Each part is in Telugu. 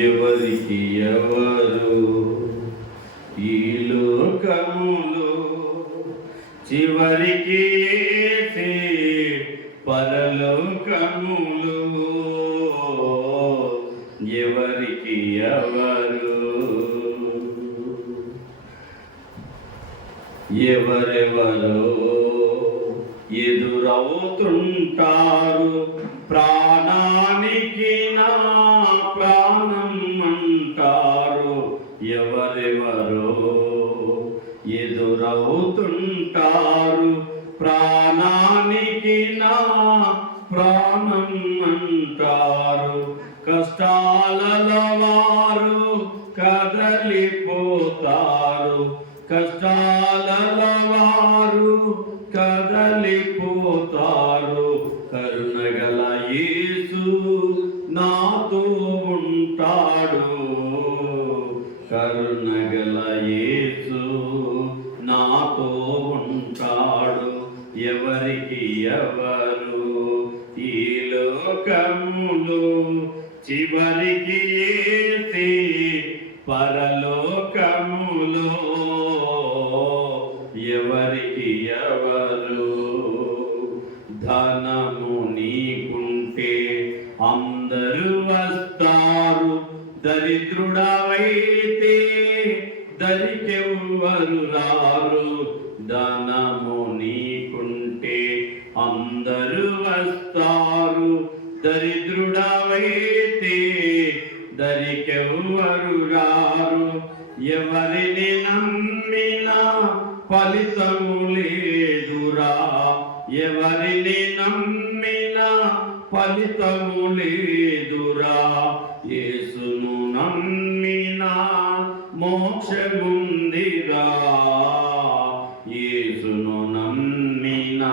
ఎవరికి ఎవరు ఈ లోకములో చివరికి ఏసే పరలోకములో ఎవరికి ఎవరు ఎవరెవరో ఎదురవుతుంటారు ప్రాణానికి నా ప్రాణం అంటారు ఎవరెవరో ఎదురవుతుంటారు ప్రాణానికి నా ప్రాణం అంటారు కష్టాలలో వారు కదలిపోతారు కష్టాలలో వారు కదలిపోతారు కరుణగల యేసు నాతో ఉంటాడు కరుణగల యేసు నాతో ఉంటాడు ఎవరికి ఎవరు ఈ లోకములో చివరికి ఏసే పరలోకములో ఎవరికి ఎవరు ధనము నీకుంటే అందరూ వస్తారు దరిద్రుడవైతే దరికెవ్వరు రారు ధనము నీకుంటే అందరూ వస్తారు దరిద్రుడవైతే దరికెవ్వరు రారు ఎవరిని నమ్మినా ఫలితము లేదురా ఎవరిని నమ్మినా ఫలితము లేదురా యేసును నమ్మినా మోక్షముందిరా యేసును నమ్మినా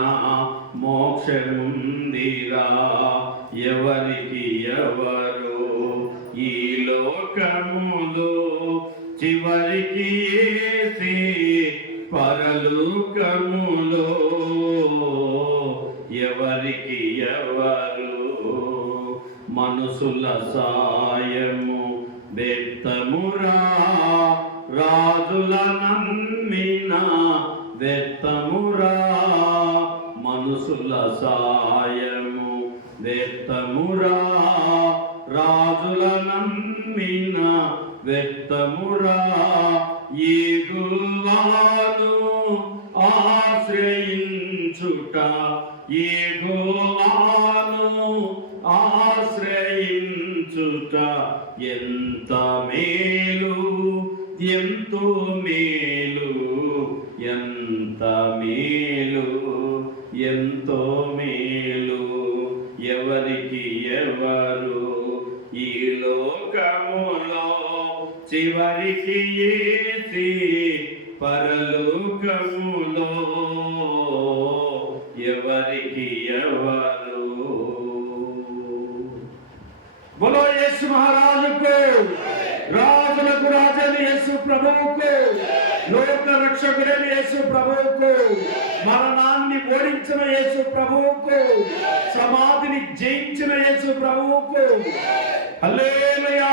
మోక్షముందిరా ఎవరికి ఎవరు ఈ లోకములో చివరికి ఏసే పరలోకములో ఎవరికి ఎవరు మనుషుల సాయము వ్యర్థమురా రాజుల నమ్మిన వ్యర్థమురా మనుషుల సాయము వ్యర్థమురా రాజుల నమ్మిన వ్యర్థమురా యెహోవాను ఆశ్రయించుట యెహోవాను ఆశ్రయించుట ఎంత మేలు ఎంతో మేలు ఎంత మేలు ఎంతో మేలు ఎవరికి ఎవరు ఈ లోకములో చివరికి ఏసే పరలోకములో ఎవరికి ఎవరు बोलो यीशु महाराज को రాజులకు రాజైన యేసు ప్రభువుకు లోక రక్షకుడైన యేసు ప్రభువుకు మరణాన్ని ఓడించిన యేసు ప్రభువుకు సమాధిని జయించిన యేసు ప్రభువుకు హల్లెలూయా